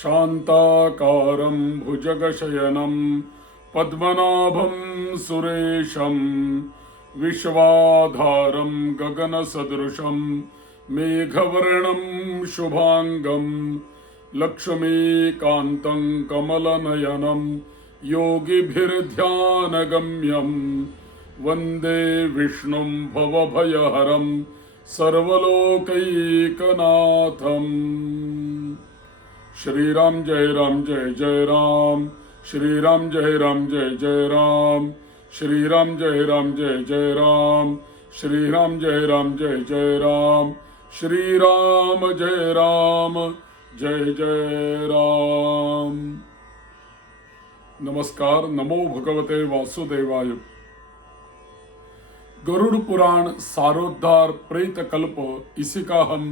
शांताकारं भुजगशयनं पद्मनाभं सुरेशं विश्वाधारं गगनसदृशं मेघवर्णं शुभांगं लक्ष्मीकान्तं कमलनयनं योगिभिर्ध्यानगम्यं वन्दे विष्णुं भवभयहरं सर्वलोकैकनाथम्। श्री राम जय जय राम, श्री राम जय जय राम, श्री राम जय जय राम, श्री राम जय जय राम, श्री राम जय राम। नमस्कार, नमो भगवते वासुदेवाय। गरुड़ पुराण सारोद्धार प्रेत कल्प, इसी का हम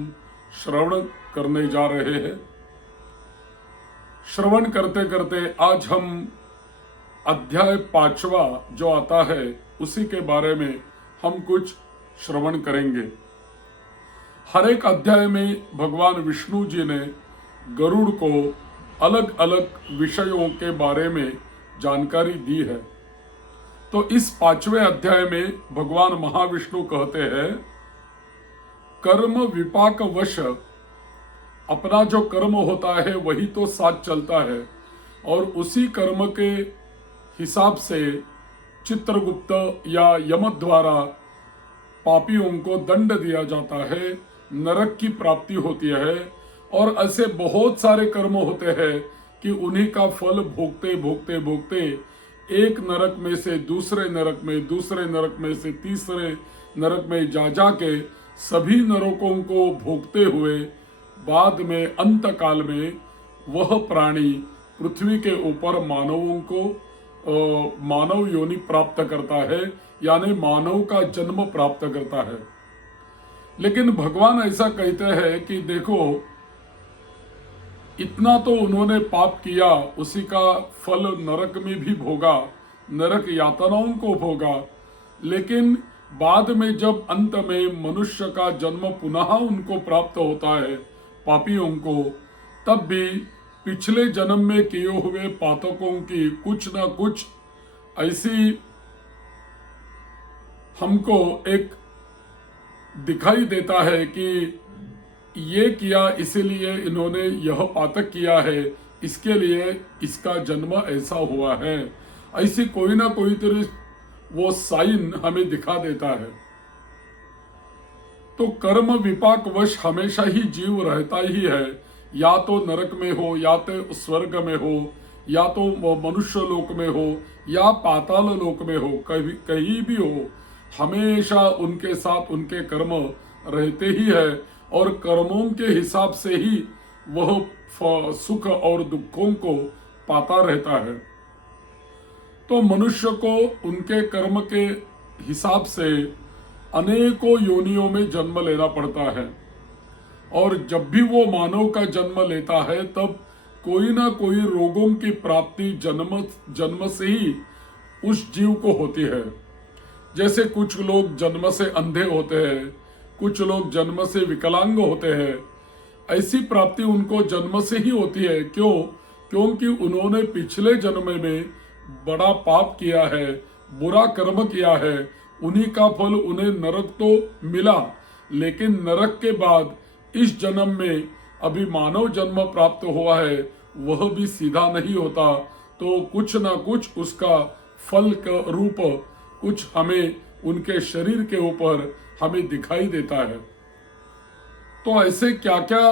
श्रवण करने जा रहे हैं। श्रवण करते करते आज हम अध्याय 5वां जो आता है उसी के बारे में हम कुछ श्रवण करेंगे। हर एक अध्याय में भगवान विष्णु जी ने गरुड़ को अलग अलग विषयों के बारे में जानकारी दी है। तो इस 5वें अध्याय में भगवान महाविष्णु कहते हैं, कर्म विपाक वश अपना जो कर्म होता है वही तो साथ चलता है, और उसी कर्म के हिसाब से चित्रगुप्त या यम द्वारा पापियों को दंड दिया जाता है, नरक की प्राप्ति होती है। और ऐसे बहुत सारे कर्म होते हैं कि उन्हीं का फल भोगते भोगते भोगते एक नरक में से दूसरे नरक में, दूसरे नरक में से तीसरे नरक में जा के सभी नरकों को भोगते हुए बाद में अंत काल में वह प्राणी पृथ्वी के ऊपर मानवों को मानव योनि प्राप्त करता है, यानी मानव का जन्म प्राप्त करता है। लेकिन भगवान ऐसा कहते हैं कि देखो, इतना तो उन्होंने पाप किया, उसी का फल नरक में भी भोगा, नरक यातनाओं को भोगा। लेकिन बाद में जब अंत में मनुष्य का जन्म पुनः उनको प्राप्त होता है, पापियों को, तब भी पिछले जन्म में किए हुए पातकों की कुछ ना कुछ ऐसी हमको एक दिखाई देता है कि ये किया इसीलिए इन्होंने यह पातक किया है, इसके लिए इसका जन्म ऐसा हुआ है। ऐसी कोई ना कोई तरह वो साइन हमें दिखा देता है। तो कर्म विपाक वश हमेशा ही जीव रहता ही है, या तो नरक में हो, या तो स्वर्ग में हो, या तो मनुष्य लोक में हो, या पाताल लोक में हो, कहीं भी हो, हमेशा उनके साथ उनके कर्म रहते ही है। और कर्मों के हिसाब से ही वह सुख और दुखों को पाता रहता है। तो मनुष्य को उनके कर्म के हिसाब से अनेकों योनियों में जन्म लेना पड़ता है, और जब भी वो मानव का जन्म लेता है तब कोई ना कोई रोगों की प्राप्ति जन्म से ही उस जीव को होती है। जैसे कुछ लोग जन्म से अंधे होते हैं, कुछ लोग जन्म से विकलांग होते हैं। ऐसी प्राप्ति उनको जन्म से ही होती है। क्यों? क्योंकि उन्होंने पिछले जन्म में बड़ा पाप किया है, बुरा कर्म किया है। उन्हीं का फल उन्हें नरक तो मिला, लेकिन नरक के बाद इस जन्म में अभी मानव जन्म प्राप्त हुआ है, वह भी सीधा नहीं होता। तो कुछ ना कुछ उसका फल का रूप कुछ हमें उनके शरीर के ऊपर हमें दिखाई देता है। तो ऐसे क्या क्या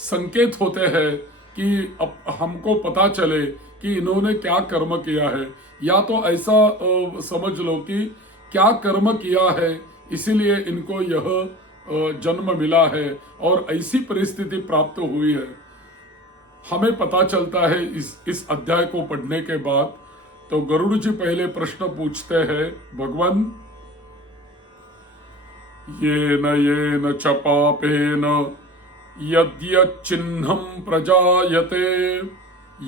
संकेत होते हैं कि अब हमको पता चले कि इन्होंने क्या कर्म किया है। या तो ऐसा समझ लो कि क्या कर्म किया है इसीलिए इनको यह जन्म मिला है और ऐसी परिस्थिति प्राप्त हुई है। हमें पता चलता है इस अध्याय को पढ़ने के बाद। तो गरुड़ जी पहले प्रश्न पूछते हैं, भगवान, ये न च पापेन यद्यच्चिह्नं प्रजायते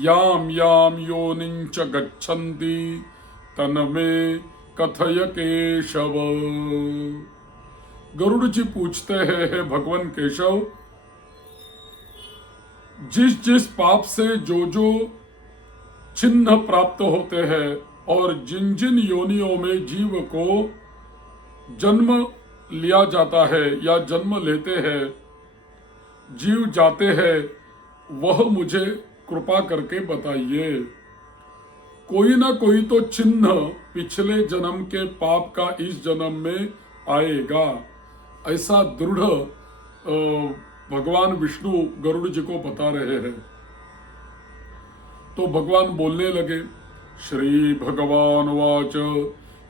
याम याम योनिंच गच्छन्ति तन्मे कथय केशव। गरुड़ जी पूछते हैं, हे भगवान केशव, जिस जिस पाप से जो जो चिन्ह प्राप्त होते हैं और जिन जिन योनियों में जीव को जन्म लिया जाता है या जन्म लेते हैं, जीव जाते हैं, वह मुझे कृपा करके बताइए। कोई ना कोई तो चिन्ह पिछले जन्म के पाप का इस जन्म में आएगा, ऐसा दृढ़ भगवान विष्णु गरुड़ जी को बता रहे हैं। तो भगवान बोलने लगे, श्री भगवान वाच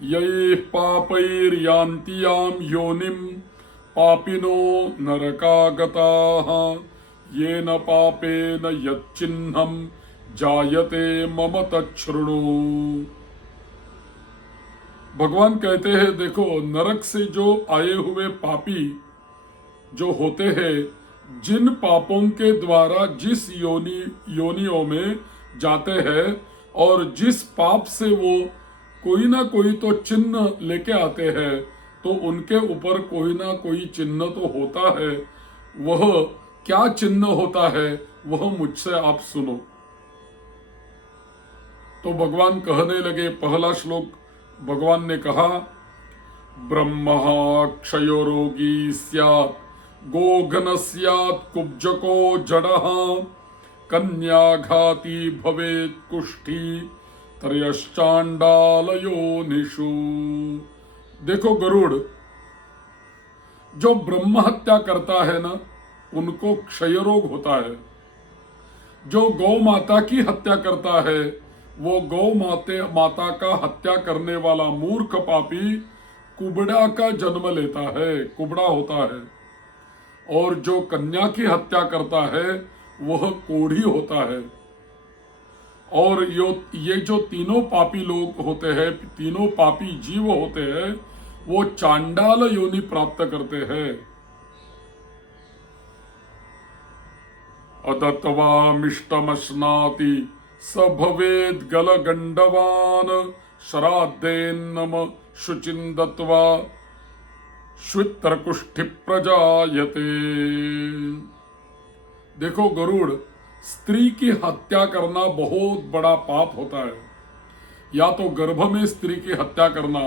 ये पापैर्यान्ति याम योनिम पापिनो नरकागताः ये न पापे न यच्चिन्हम जायते मम तच्छृणु। भगवान कहते हैं, देखो, नरक से जो आए हुए पापी जो होते हैं, जिन पापों के द्वारा जिस योनियों में जाते हैं और जिस पाप से वो कोई ना कोई तो चिन्ह लेके आते हैं, तो उनके ऊपर कोई ना कोई चिन्ह तो होता है। वह क्या चिन्ह होता है, वह मुझसे आप सुनो। तो भगवान कहने लगे, पहला श्लोक भगवान ने कहा, ब्रह्मा क्षयो रोगी स्यात् गोघन स्यात् कुब्जको जडः कन्याघाती भवेत् कुष्ठी त्रयश्चांडालयोनिषु। देखो गरुड़, जो ब्रह्म हत्या करता है ना, उनको क्षय रोग होता है। जो गौ माता की हत्या करता है, वो गौ माता का हत्या करने वाला मूर्ख पापी कुबड़ा का जन्म लेता है, कुबड़ा होता है। और जो कन्या की हत्या करता है, वह कोढ़ी होता है। और ये जो तीनों पापी लोग होते हैं, तीनों पापी जीव होते हैं, वो चांडाल योनि प्राप्त करते हैं। अदत्वा मिष्टमश्नाति स भवेद गलगंडवान श्राद्धेन्नम शुचिं दत्वा श्वित्रकुष्ठि प्रजायते। देखो गरुड़, स्त्री की हत्या करना बहुत बड़ा पाप होता है। या तो गर्भ में स्त्री की हत्या करना,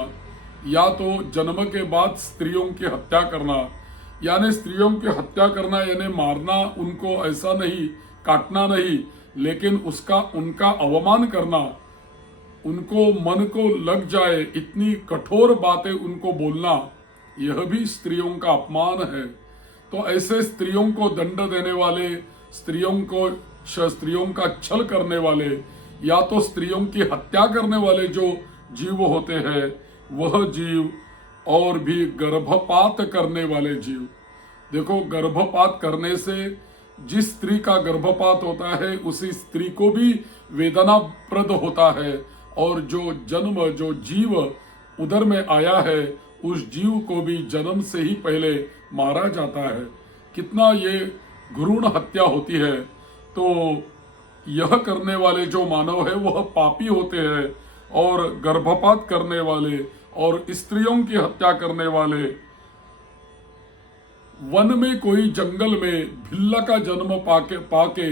या तो जन्म के बाद स्त्रियों की हत्या करना। यानी स्त्रियों की हत्या करना यानी मारना, उनको ऐसा नहीं, काटना नहीं, लेकिन उनका अवमान करना, उनको मन को लग जाए इतनी कठोर बातें उनको बोलना, यह भी स्त्रियों का अपमान है। तो ऐसे स्त्रियों को दंड देने वाले, स्त्रियों का छल करने वाले, या तो स्त्रियों की हत्या करने वाले जो जीव होते हैं, वह जीव, और भी गर्भपात करने वाले जीव। देखो, गर्भपात करने से जिस स्त्री का गर्भपात होता है, उसी स्त्री को भी वेदनाप्रद होता है, और जो जीव उदर में आया है, उस जीव को भी जन्म से ही पहले मारा जाता है। कितना ये घृण हत्या होती है। तो यह करने वाले जो मानव है, वह पापी होते हैं, और गर्भपात करने वाले और स्त्रियों की हत्या करने वाले वन में, कोई जंगल में भिल्ला का जन्म पाके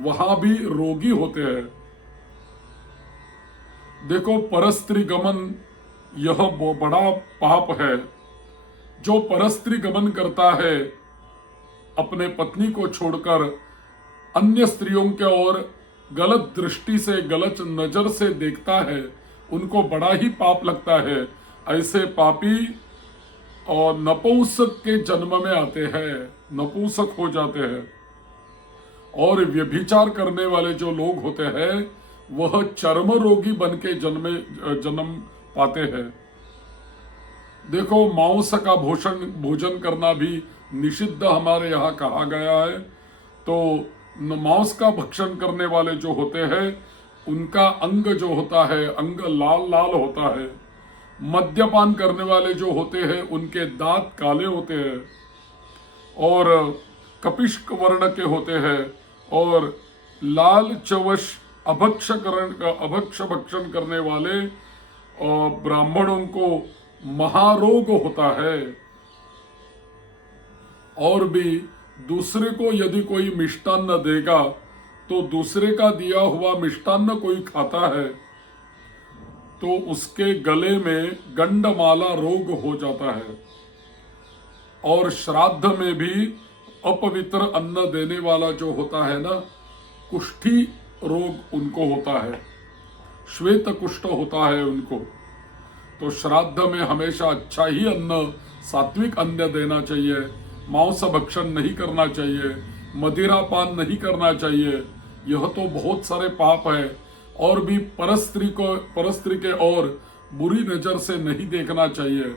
वहां भी रोगी होते हैं। देखो, परस्त्री गमन यह बड़ा पाप है। जो परस्त्री गमन करता है, अपने पत्नी को छोड़कर अन्य स्त्रियों के ओर गलत दृष्टि से, गलत नजर से देखता है, उनको बड़ा ही पाप लगता है। ऐसे पापी और नपुंसक के जन्म में आते हैं, नपुंसक हो जाते हैं। और व्यभिचार करने वाले जो लोग होते हैं, वह चर्म रोगी बन के जन्म पाते हैं। देखो, मांस का भोजन करना भी निषिद्ध हमारे यहाँ कहा गया है। तो मांस का भक्षण करने वाले जो होते हैं, उनका अंग जो होता है, अंग लाल लाल होता है। मद्यपान करने वाले जो होते हैं, उनके दांत काले होते हैं और कपिष्क वर्ण के होते हैं, और लाल चवश अभक्ष भक्षण करने वाले ब्राह्मणों को महारोग होता है। और भी दूसरे को यदि कोई मिष्टान्न देगा तो दूसरे का दिया हुआ मिष्टान्न कोई खाता है तो उसके गले में गंडमाला रोग हो जाता है। और श्राद्ध में भी अपवित्र अन्न देने वाला जो होता है ना, कुष्ठी रोग उनको होता है, श्वेत कुष्ठ होता है उनको। तो श्राद्ध में हमेशा अच्छा ही अन्न, सात्विक अन्न देना चाहिए, मांस भक्षण नहीं करना चाहिए, मदिरा पान नहीं करना चाहिए। यह तो बहुत सारे पाप है। और भी परस्त्री के और बुरी नजर से नहीं देखना चाहिए,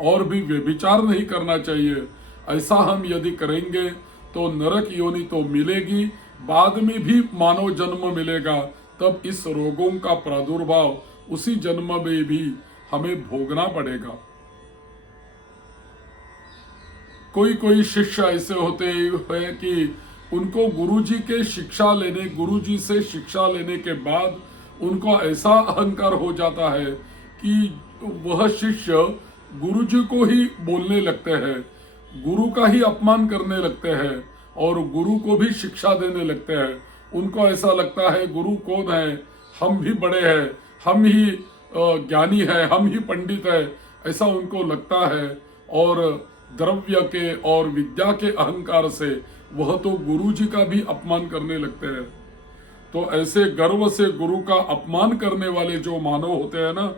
और भी व्यभिचार नहीं करना चाहिए। ऐसा हम यदि करेंगे तो नरक योनि तो मिलेगी, बाद में भी मानव जन्म मिलेगा, तब इस रोगों का प्रादुर्भाव उसी जन्म में भी हमें भोगना पड़ेगा। कोई कोई शिष्य ऐसे होते हैं कि उनको गुरुजी के शिक्षा लेने, गुरुजी से शिक्षा लेने के बाद उनको ऐसा अहंकार हो जाता है कि वह शिष्य गुरुजी को ही बोलने लगते हैं, गुरु का ही अपमान करने लगते हैं और गुरु को भी शिक्षा देने लगते हैं। उनको ऐसा लगता है गुरु कौन है, हम भी बड़े हैं, हम ही ज्ञानी है, हम ही पंडित है, ऐसा उनको लगता है। और द्रव्य के और विद्या के अहंकार से वह तो गुरु जी का भी अपमान करने लगते हैं। तो ऐसे गर्व से गुरु का अपमान करने वाले जो मानव होते हैं ना,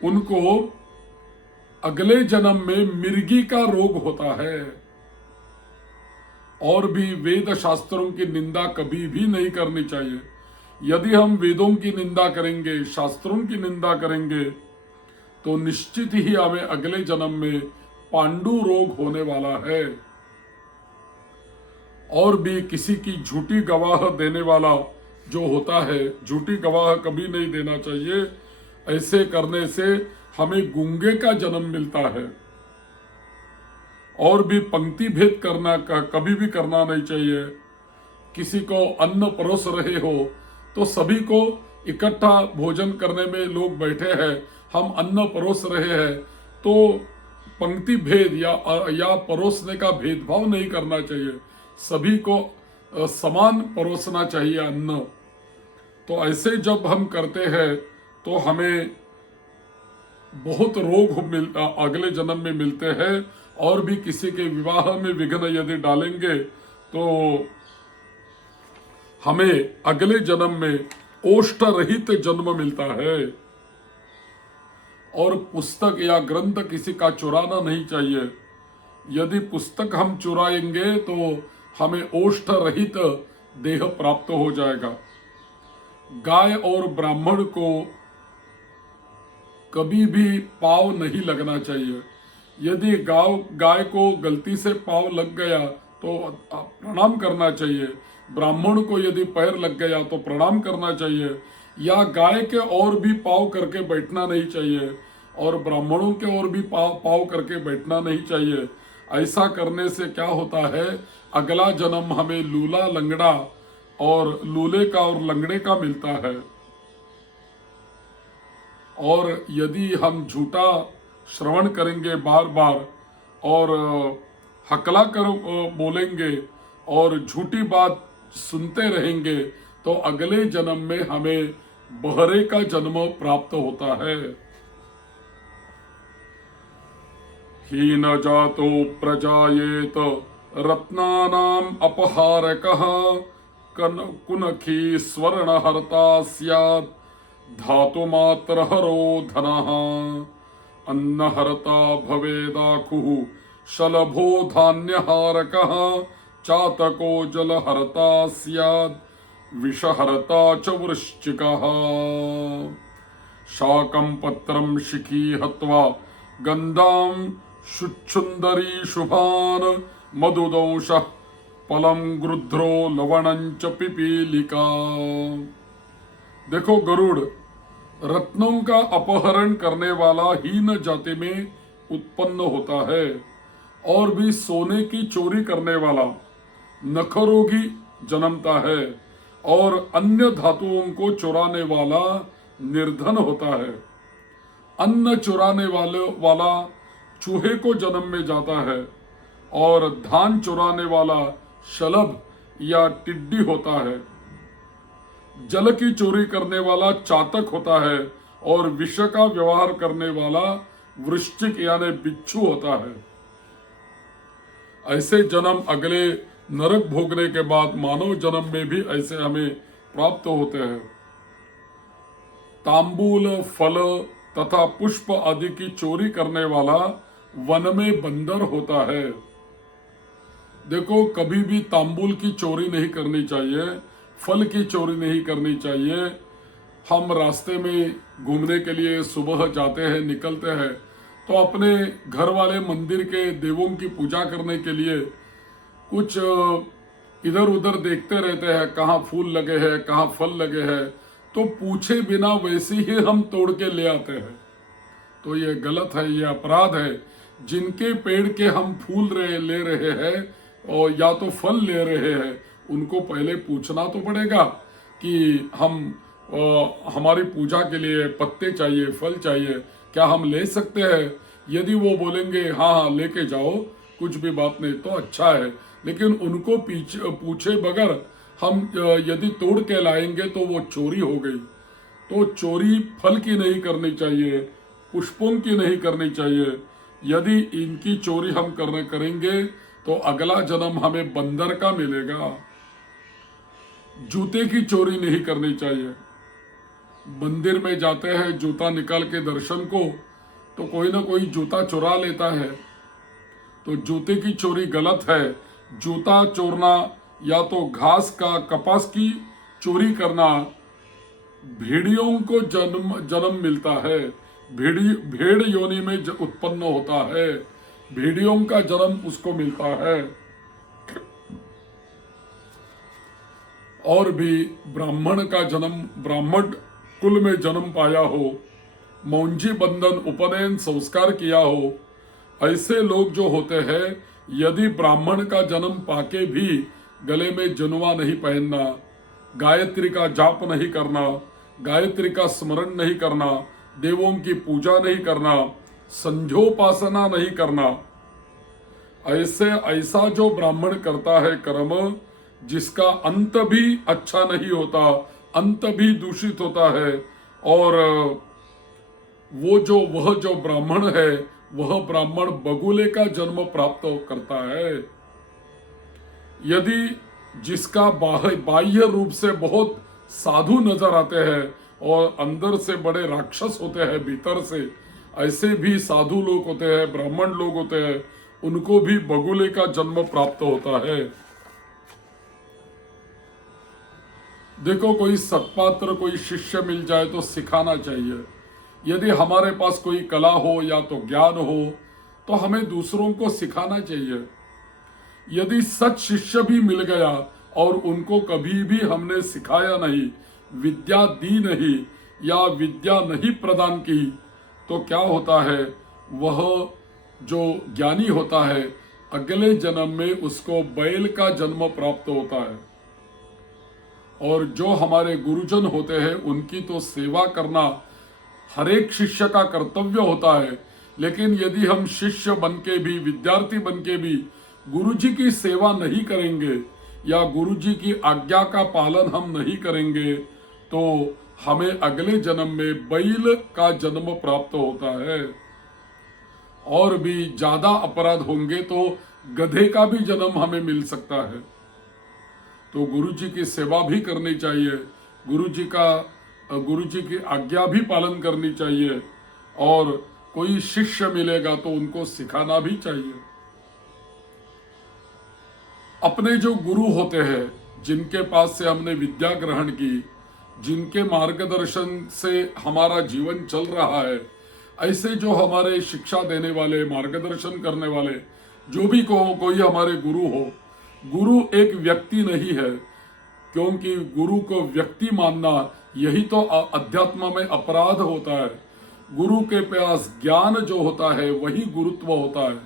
उनको अगले जन्म में मिर्गी का रोग होता है। और भी वेद शास्त्रों की निंदा कभी भी नहीं करनी चाहिए। यदि हम वेदों की निंदा करेंगे, शास्त्रों की निंदा करेंगे, तो निश्चित ही हमें अगले जन्म में पांडु रोग होने वाला है। और भी किसी की झूठी गवाह देने वाला जो होता है, झूठी गवाह कभी नहीं देना चाहिए। ऐसे करने से हमें गूंगे का जन्म मिलता है। और भी पंक्ति भेद करना का कभी भी करना नहीं चाहिए। किसी को अन्न परोस रहे हो तो सभी को इकट्ठा भोजन करने में लोग बैठे हैं, हम अन्न परोस रहे हैं, तो पंक्ति भेद या परोसने का भेदभाव नहीं करना चाहिए। सभी को समान परोसना चाहिए अन्न। तो ऐसे जब हम करते हैं तो हमें बहुत रोग अगले जन्म में मिलते हैं। और भी किसी के विवाह में विघ्न यदि डालेंगे तो हमें अगले जन्म में ओष्ठ रहित जन्म मिलता है। और पुस्तक या ग्रंथ किसी का चुराना नहीं चाहिए। यदि पुस्तक हम चुराएंगे तो हमें ओष्ठ रहित देह प्राप्त हो जाएगा। गाय और ब्राह्मण को कभी भी पाव नहीं लगना चाहिए। यदि गाय को गलती से पाव लग गया तो प्रणाम करना चाहिए। ब्राह्मण को यदि पैर लग गया तो प्रणाम करना चाहिए। या गाय के और भी पाव करके बैठना नहीं चाहिए और ब्राह्मणों के और भी पाव करके बैठना नहीं चाहिए। ऐसा करने से क्या होता है, अगला जन्म हमें लूला लंगड़ा और लूले का और लंगड़े का मिलता है। और यदि हम झूठा श्रवण करेंगे बार बार और हकला कर बोलेंगे और झूठी बात सुनते रहेंगे तो अगले जन्म में हमें बहरे का जन्म प्राप्त होता है। हीन जातो प्रजायेत रत्नानाम अपहारकः कुनखी स्वर्णहर्ता स्यात् धातुमात्रहरो धनः अन्नहर्ता भवेदाकुः शलभो धान्यहारकः चातको जलहर्ता स्यात् विषहर्ता च वृश्चिकः शाकं पत्रं शिखी हत्वा गन्धां शुच्छुन्दरी शुभान् मधुदंशः फलं गृध्रो लवणं च पिपीलिका। देखो, गरुड़ रत्नों का अपहरण करने वाला हीन जाति में उत्पन्न होता है। और भी सोने की चोरी करने वाला नखरोगी जन्मता है। और अन्य धातुओं को चुराने वाला निर्धन होता है। अन्न चुराने वाला चूहे को जन्म में जाता है। और धान चुराने वाला शलभ या टिड्डी होता है। जल की चोरी करने वाला चातक होता है और विष का व्यवहार करने वाला वृश्चिक यानी बिच्छू होता है। ऐसे जन्म अगले नरक भोगने के बाद मानव जन्म में भी ऐसे हमें प्राप्त होते हैं। तांबूल, फल तथा पुष्प आदि की चोरी करने वाला वन में बंदर होता है। देखो, कभी भी तांबूल की चोरी नहीं करनी चाहिए, फल की चोरी नहीं करनी चाहिए। हम रास्ते में घूमने के लिए सुबह जाते हैं, निकलते हैं, तो अपने घर वाले मंदिर के देवों की पूजा करने के लिए कुछ इधर उधर देखते रहते हैं, कहाँ फूल लगे हैं, कहाँ फल लगे हैं, तो पूछे बिना वैसे ही हम तोड़ के ले आते हैं। तो ये गलत है, ये अपराध है। जिनके पेड़ के हम फूल ले रहे हैं और या तो फल ले रहे हैं, उनको पहले पूछना तो पड़ेगा कि हमारी पूजा के लिए पत्ते चाहिए, फल चाहिए, क्या हम ले सकते हैं। यदि वो बोलेंगे हाँ हाँ लेके जाओ, कुछ भी बात नहीं, तो अच्छा है। लेकिन उनको पूछे बगैर हम यदि तोड़ के लाएंगे तो वो चोरी हो गई। तो चोरी फल की नहीं करनी चाहिए, पुष्पों की नहीं करनी चाहिए। यदि इनकी चोरी हम करेंगे तो अगला जन्म हमें बंदर का मिलेगा। जूते की चोरी नहीं करनी चाहिए। मंदिर में जाते हैं जूता निकाल के दर्शन को, तो कोई ना कोई जूता चुरा लेता है, तो जूते की चोरी गलत है। जूता चोरना या तो घास का, कपास की चोरी करना, भेड़ियों को जन्म मिलता है। भेड़ योनि में उत्पन्न होता है, भेड़ियों का जन्म उसको मिलता है। और भी ब्राह्मण का जन्म, ब्राह्मण कुल में जन्म पाया हो, मौंजी बंधन उपनयन संस्कार किया हो, ऐसे लोग जो होते हैं, यदि ब्राह्मण का जन्म पाके भी गले में जनुआ नहीं पहनना, गायत्री का जाप नहीं करना, गायत्री का स्मरण नहीं करना, देवों की पूजा नहीं करना, संध्योपासना नहीं करना, ऐसा जो ब्राह्मण करता है कर्म, जिसका अंत भी अच्छा नहीं होता, अंत भी दूषित होता है, और वह जो ब्राह्मण है, वह ब्राह्मण बगुले का जन्म प्राप्त करता है। यदि जिसका बाह्य रूप से बहुत साधु नजर आते हैं और अंदर से बड़े राक्षस होते हैं भीतर से, ऐसे भी साधु लोग होते हैं, ब्राह्मण लोग होते हैं, उनको भी बगुले का जन्म प्राप्त होता है। देखो, कोई सत्पात्र, कोई शिष्य मिल जाए तो सिखाना चाहिए। यदि हमारे पास कोई कला हो या तो ज्ञान हो, तो हमें दूसरों को सिखाना चाहिए। यदि सच शिष्य भी मिल गया और उनको कभी भी हमने सिखाया नहीं, विद्या दी नहीं या विद्या नहीं प्रदान की, तो क्या होता है, वह जो ज्ञानी होता है अगले जन्म में उसको बैल का जन्म प्राप्त होता है। और जो हमारे गुरुजन होते हैं उनकी तो सेवा करना हर एक शिष्य का कर्तव्य होता है। लेकिन यदि हम शिष्य बनके भी, विद्यार्थी बनके भी गुरुजी की सेवा नहीं करेंगे या गुरुजी की आज्ञा का पालन हम नहीं करेंगे, तो हमें अगले जन्म में बैल का जन्म प्राप्त होता है। और भी ज्यादा अपराध होंगे तो गधे का भी जन्म हमें मिल सकता है। तो गुरुजी की सेवा भी करनी चाहिए, गुरुजी की आज्ञा भी पालन करनी चाहिए, और कोई शिष्य मिलेगा तो उनको सिखाना भी चाहिए। अपने जो गुरु होते हैं, जिनके पास से हमने विद्या ग्रहण की, जिनके मार्गदर्शन से हमारा जीवन चल रहा है, ऐसे जो हमारे शिक्षा देने वाले, मार्गदर्शन करने वाले, जो भी कोई हमारे गुरु हो, गुरु एक व्यक्ति नहीं है, क्योंकि गुरु को व्यक्ति मानना यही तो अध्यात्म में अपराध होता है। गुरु के पास ज्ञान जो होता है वही गुरुत्व होता है।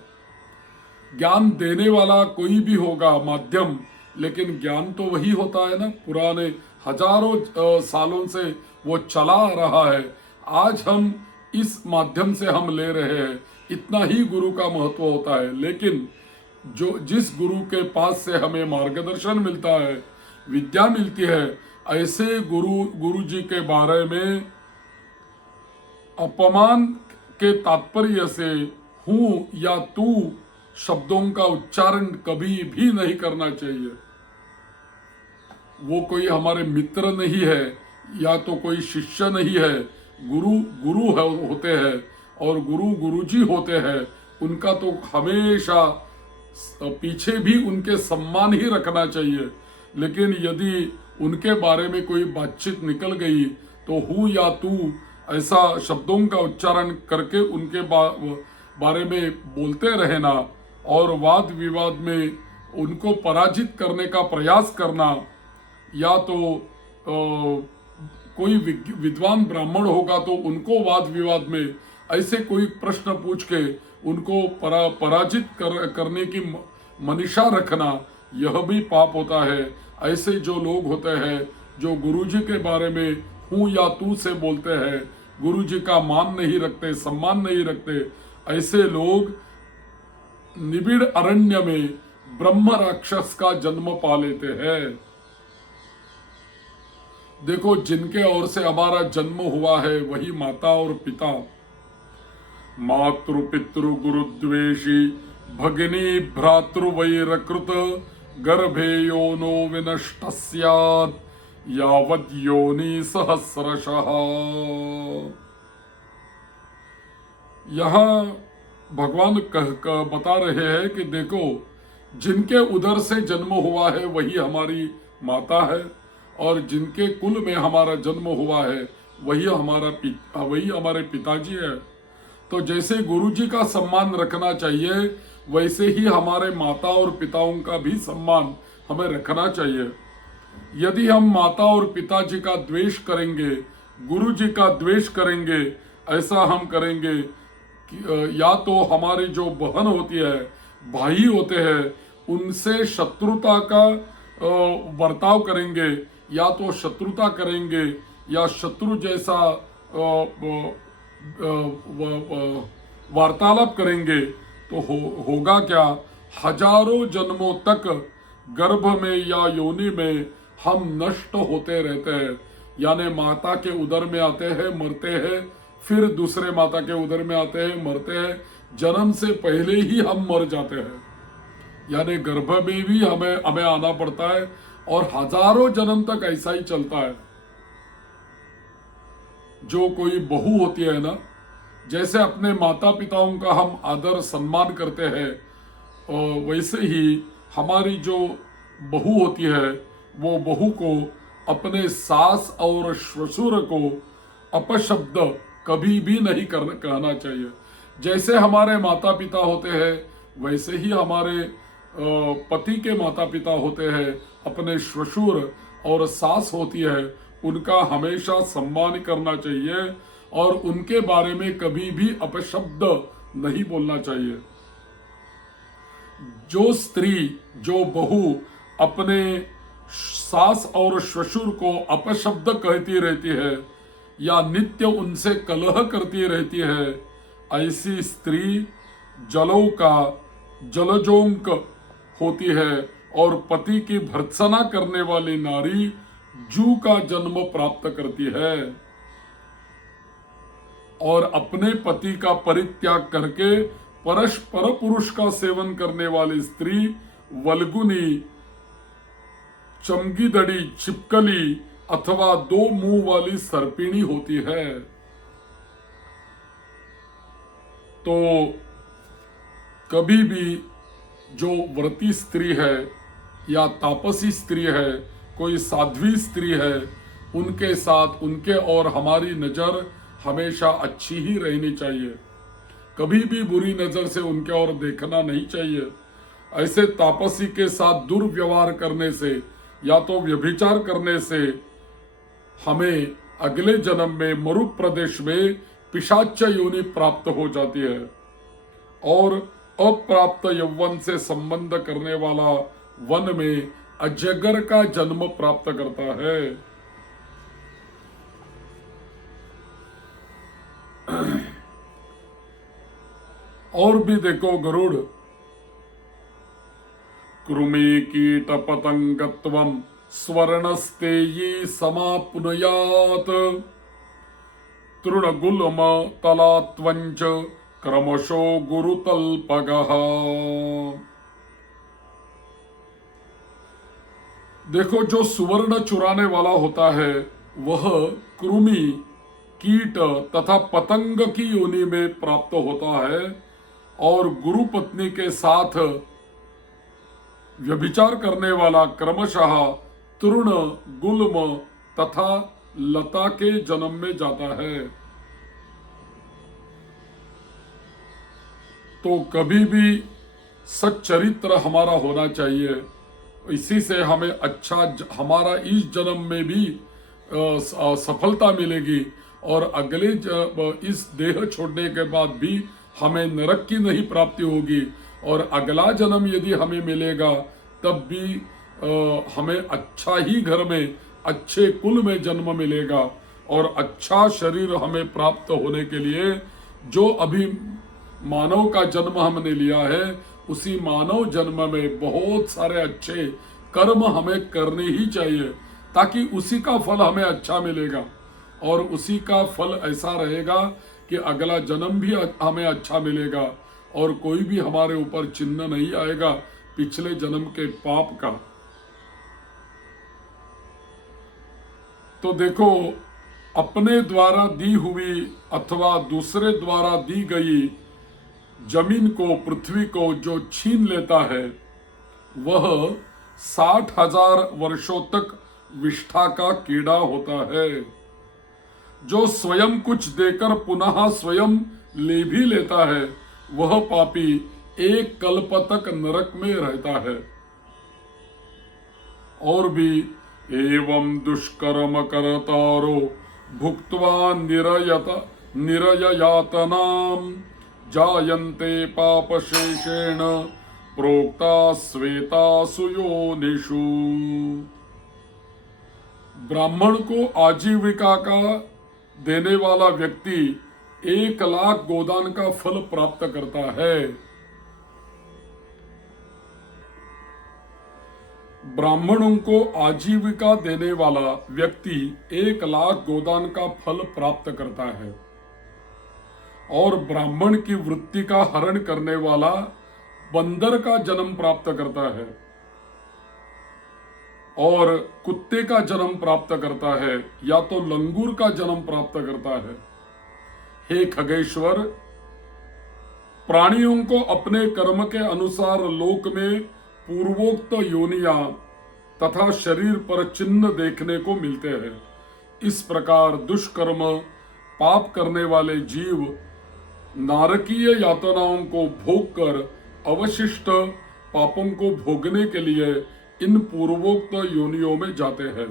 ज्ञान देने वाला कोई भी होगा माध्यम, लेकिन ज्ञान तो वही होता है ना, पुराने हजारों सालों से वो चला आ रहा है। आज हम इस माध्यम से हम ले रहे हैं, इतना ही गुरु का महत्व होता है। लेकिन जो जिस गुरु के पास से हमें मार्गदर्शन मिलता है, विद्या मिलती है, ऐसे गुरु जी के बारे में अपमान के तात्पर्य से हूं या तू शब्दों का उच्चारण कभी भी नहीं करना चाहिए। वो कोई हमारे मित्र नहीं है या तो कोई शिष्य नहीं है, गुरु गुरु होते हैं और गुरु गुरुजी होते हैं। उनका तो हमेशा पीछे भी उनके सम्मान ही रखना चाहिए। लेकिन यदि उनके बारे में कोई बातचीत निकल गई तो हूँ या तू ऐसा शब्दों का उच्चारण करके उनके बारे में बोलते रहना और वाद विवाद में उनको पराजित करने का प्रयास करना, या तो कोई विद्वान ब्राह्मण होगा तो उनको वाद विवाद में ऐसे कोई प्रश्न पूछ के उनको पराजित करने की मनीषा रखना, यह भी पाप होता है। ऐसे जो लोग होते हैं जो गुरुजी के बारे में हूँ या तू से बोलते हैं, गुरुजी का मान नहीं रखते, सम्मान नहीं रखते, ऐसे लोग निबिड़ अरण्य में ब्रह्म राक्षस का जन्म पा लेते हैं। देखो, जिनके ओर से हमारा जन्म हुआ है वही माता और पिता। मातृ पितृ गुरुद्वेषी भगिनी भ्रातृ वैरकृत गर्भे योनो विनष्ट स्यात् यावत् योनि सहस्रशः। यहाँ भगवान बता रहे हैं कि देखो, जिनके उदर से जन्म हुआ है वही हमारी माता है और जिनके कुल में हमारा जन्म हुआ है वही हमारे पिताजी है। तो जैसे गुरुजी का सम्मान रखना चाहिए वैसे ही हमारे माता और पिताओं का भी सम्मान हमें रखना चाहिए। यदि हम माता और पिताजी का द्वेष करेंगे, गुरुजी का द्वेष करेंगे, ऐसा हम करेंगे कि या तो हमारी जो बहन होती है, भाई होते हैं, उनसे शत्रुता का बर्ताव करेंगे, या तो शत्रुता करेंगे या शत्रु जैसा वार्तालाप करेंगे तो होगा क्या, हजारों जन्मों तक गर्भ में या योनि में हम नष्ट होते रहते हैं। यानी माता के उदर में आते हैं, मरते हैं, फिर दूसरे माता के उदर में आते हैं, मरते हैं, जन्म से पहले ही हम मर जाते हैं। यानी गर्भ में भी हमें आना पड़ता है और हजारों जन्म तक ऐसा ही चलता है। जो कोई बहू होती है ना, जैसे अपने माता पिताओं का हम आदर सम्मान करते हैं, और वैसे ही हमारी जो बहू होती है वो बहू को अपने सास और ससुर को अपशब्द कभी भी नहीं कहना चाहिए। जैसे हमारे माता पिता होते हैं वैसे ही हमारे पति के माता पिता होते हैं, अपने ससुर और सास होती है, उनका हमेशा सम्मान करना चाहिए और उनके बारे में कभी भी अपशब्द नहीं बोलना चाहिए। जो स्त्री, जो बहू अपने सास और ससुर को अपशब्द कहती रहती है या नित्य उनसे कलह करती रहती है, ऐसी स्त्री जलजोंक होती है और पति की भर्त्सना करने वाली नारी जू का जन्म प्राप्त करती है। और अपने पति का परित्याग करके परस्पर पुरुष का सेवन करने वाली स्त्री वल्गुनी, चमगीदड़ी, छिपकली अथवा दो मुंह वाली सर्पिणी होती है। तो कभी भी जो व्रती स्त्री है या तापसी स्त्री है, कोई साध्वी स्त्री है, उनके साथ उनके और हमारी नजर हमेशा अच्छी ही रहनी चाहिए। कभी भी बुरी नजर से उनके ओर देखना नहीं चाहिए। ऐसे तापसी के साथ दुर्व्यवहार करने से या तो व्यभिचार करने से हमें अगले जन्म में मरु प्रदेश में पिशाच योनि प्राप्त हो जाती है और अप्राप्त यौवन से संबंध करने वाला वन में अजगर का जन्म प्राप्त करता है। और भी देखो, गरुड़ कृमि कीट पतंगत्वम स्वर्णस्तेयी समाप्नुयात् तृणगुल्म तलात्वंच क्रमशो गुरुतल्पगः। देखो, जो सुवर्ण चुराने वाला होता है वह कृमि, कीट तथा पतंग की योनि में प्राप्त होता है और गुरु पत्नी के साथ व्यभिचार करने वाला क्रमशः तृण, गुल्म तथा लता के जन्म में जाता है। तो कभी भी सच्चरित्र हमारा होना चाहिए, इसी से हमें अच्छा हमारा इस जन्म में भी सफलता मिलेगी और अगले इस देह छोड़ने के बाद भी हमें नरक की नहीं प्राप्ति होगी और अगला जन्म यदि हमें मिलेगा तब भी हमें अच्छा ही घर में अच्छे कुल में जन्म मिलेगा और अच्छा शरीर हमें प्राप्त होने के लिए जो अभी मानव का जन्म हमने लिया है उसी मानव जन्म में बहुत सारे अच्छे कर्म हमें करने ही चाहिए ताकि उसी का फल हमें अच्छा मिलेगा और उसी का फल ऐसा रहेगा कि अगला जन्म भी हमें अच्छा मिलेगा और कोई भी हमारे ऊपर चिन्ह नहीं आएगा पिछले जन्म के पाप का। तो देखो, अपने द्वारा दी हुई अथवा दूसरे द्वारा दी गई जमीन को, पृथ्वी को जो छीन लेता है वह 60,000 वर्षों तक विष्ठा का कीड़ा होता है। जो स्वयं कुछ देकर पुनः स्वयं ले भी लेता है वह पापी एक कल्प तक नरक में रहता है। और भी एवं दुष्कर्म करतारो भुक्त्वा निरययातनाम जायन्ते पापशेषेण प्रोक्ता श्वेतासु योनिषु। ब्राह्मण को आजीविका का देने वाला व्यक्ति 1,00,000 गोदान का फल प्राप्त करता है। ब्राह्मणों को आजीविका देने वाला व्यक्ति 1,00,000 गोदान का फल प्राप्त करता है और ब्राह्मण की वृत्ति का हरण करने वाला बंदर का जन्म प्राप्त करता है और कुत्ते का जन्म प्राप्त करता है या तो लंगूर का जन्म प्राप्त करता है। हे खगेश्वर, प्राणियों को अपने कर्म के अनुसार लोक में पूर्वोक्त योनियां तथा शरीर पर चिन्ह देखने को मिलते हैं। इस प्रकार दुष्कर्म पाप करने वाले जीव नारकीय यातनाओं को भोग कर अवशिष्ट पापों को भोगने के लिए इन पूर्वोक्त योनियों में जाते हैं।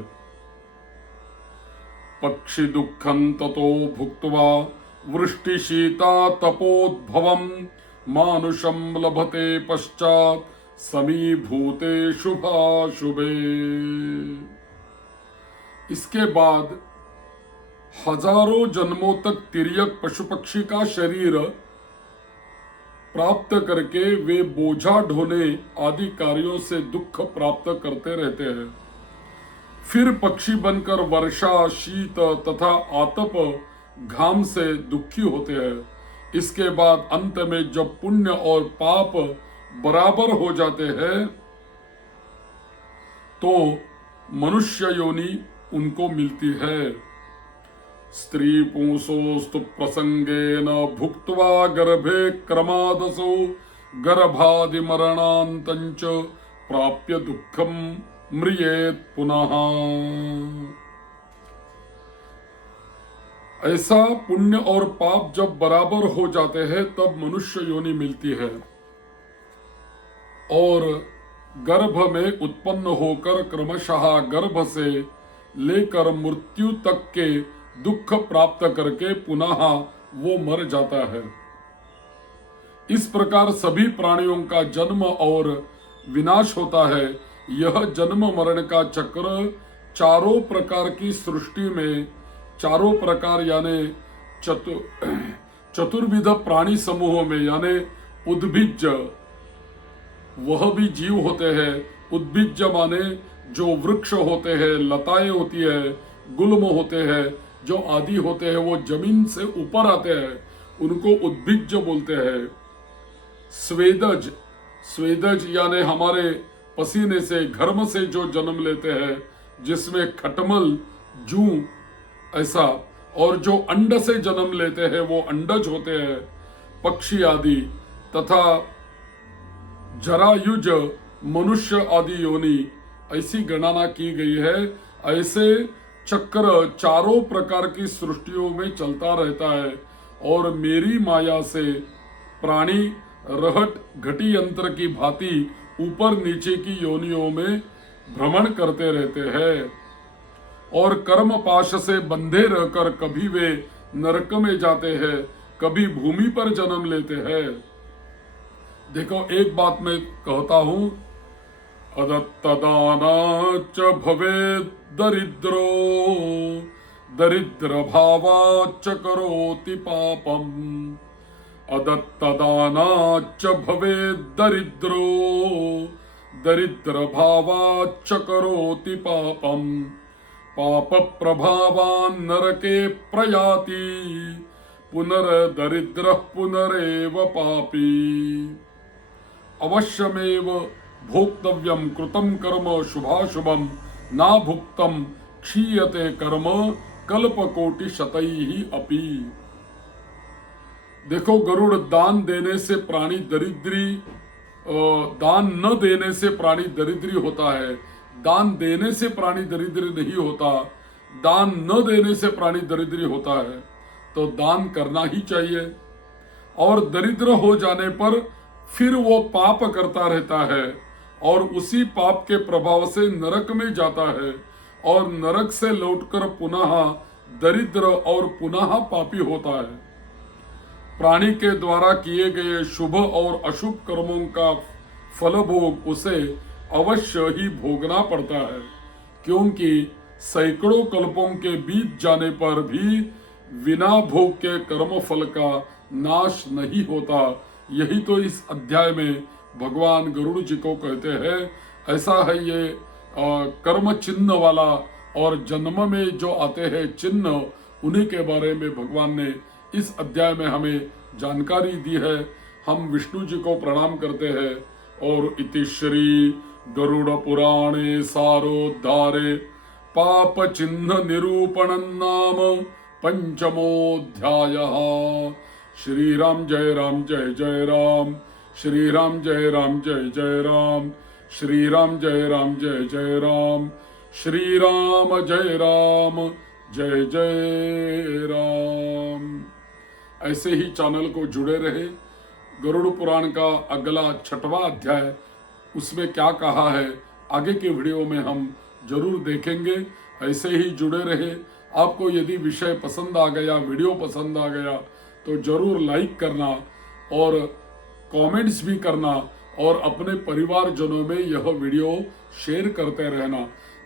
पक्षी दुखं ततो भुक्त्वा वृष्टि शीता तपोद्भवम मानुषम लभते पश्चात समीभूते शुभाशुभे। इसके बाद हजारों जन्मों तक तिर्यक पशु पक्षी का शरीर प्राप्त करके वे बोझा ढोने आदि कार्यों से दुख प्राप्त करते रहते हैं। फिर पक्षी बनकर वर्षा, शीत तथा आतप, घाम से दुखी होते हैं। इसके बाद अंत में जब पुण्य और पाप बराबर हो जाते हैं तो मनुष्य योनि उनको मिलती है। स्त्री पुंसोस्तु प्रसंगेन भुक्त्वा गर्भे क्रमादसो गर्भादि मरणान्तंच प्राप्य दुःखम म्रियेत पुनः। ऐसा पुण्य और पाप जब बराबर हो जाते हैं तब मनुष्य योनि मिलती है और गर्भ में उत्पन्न होकर क्रमशः गर्भ से लेकर मृत्यु तक के दुख प्राप्त करके पुनः वो मर जाता है। इस प्रकार सभी प्राणियों का जन्म और विनाश होता है। यह जन्म मरण का चक्र चारों प्रकार की सृष्टि में, चारों प्रकार यानी चतुर्विध प्राणी समूहों में यानी उद्भिज, वह भी जीव होते हैं। उद्भिज माने जो वृक्ष होते हैं, लताएं होती है, गुल्म होते हैं, जो आदि होते हैं, वो जमीन से ऊपर आते हैं, उनको उद्भिज बोलते हैं। स्वेदज, स्वेदज यानी हमारे पसीने से, घर्म से जो जन्म लेते हैं, जिसमें खटमल, जू ऐसा, और जो अंड से जन्म लेते हैं वो अंडज होते हैं, पक्षी आदि। तथा जरायुज, मनुष्य आदि योनि, ऐसी गणना की गई है। ऐसे चक्र चारों प्रकार की सृष्टियों में चलता रहता है और मेरी माया से प्राणी रहट घटी यंत्र की भांति ऊपर नीचे की योनियों में भ्रमण करते रहते हैं और कर्म पाश से बंधे रहकर कभी वे नरक में जाते हैं, कभी भूमि पर जन्म लेते हैं। देखो, एक बात मैं कहता हूं, अदत्तदाना च भवेद् दरिद्रो, दरिद्र भावाच्च करोति पापम। अदत्तदाना च भवेद् दरिद्रो, दरिद्र भावाच्च करोति पापम। पाप प्रभावान् नरके प्रयाति, पुनर्दरिद्रः पुनरेव पापी। अवश्यमेव भोक्तव्यम कृतं कर्म शुभाशुभम, ना भुक्तम क्षीयते कर्म कल्पकोटि शतैः अपि। देखो, गरुड़ दान देने से प्राणी दरिद्री, दान न देने से प्राणी दरिद्री होता है। दान देने से प्राणी दरिद्री नहीं होता, दान न देने से प्राणी दरिद्री होता है। तो दान करना ही चाहिए। और दरिद्र हो जाने पर फिर वो पाप करता रहता है और उसी पाप के प्रभाव से नरक में जाता है और नरक से लौटकर पुनः दरिद्र और पुनः पापी होता है। प्राणी के द्वारा किए गए शुभ और अशुभ कर्मों का फलभोग उसे अवश्य ही भोगना पड़ता है, क्योंकि सैकड़ों कल्पों के बीत जाने पर भी बिना भोग के कर्म फल का नाश नहीं होता। यही तो इस अध्याय में भगवान गरुड़ जी को कहते हैं। ऐसा है ये कर्म चिन्ह वाला, और जन्म में जो आते हैं चिन्ह, उन्हीं के बारे में भगवान ने इस अध्याय में हमें जानकारी दी है। हम विष्णु जी को प्रणाम करते हैं। और इति श्री गरुड़ पुराणे सारोद्धारे पाप चिन्ह निरूपण नाम पंचमोऽध्यायः। श्री राम जय राम जय जय राम, श्री राम जय राम जय जय राम, श्री राम जय राम जय जय राम, श्री राम जय राम जय जय राम। ऐसे ही चैनल को जुड़े रहे। गरुड़ पुराण का अगला 6वां अध्याय, उसमें क्या कहा है आगे के वीडियो में हम जरूर देखेंगे। ऐसे ही जुड़े रहे। आपको यदि विषय पसंद आ गया, वीडियो पसंद आ गया, तो जरूर लाइक करना और कमेंट्स भी करना और अपने परिवारजनों में यह वीडियो शेयर करते रहना,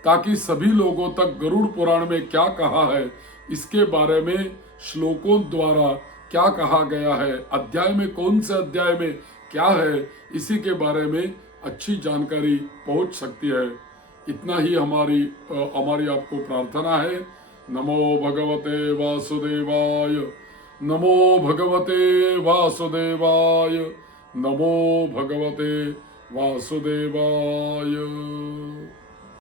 ताकि सभी लोगों तक गरुड़ पुराण में क्या कहा है, इसके बारे में श्लोकों द्वारा क्या कहा गया है, अध्याय में कौन से अध्याय में क्या है, इसी के बारे में अच्छी जानकारी पहुंच सकती है। इतना ही हमारी आपको प्रार्थना है। नमो भगवते वासुदेवाय, नमो भगवते वासुदेवाय, नमो भगवते वासुदेवाय।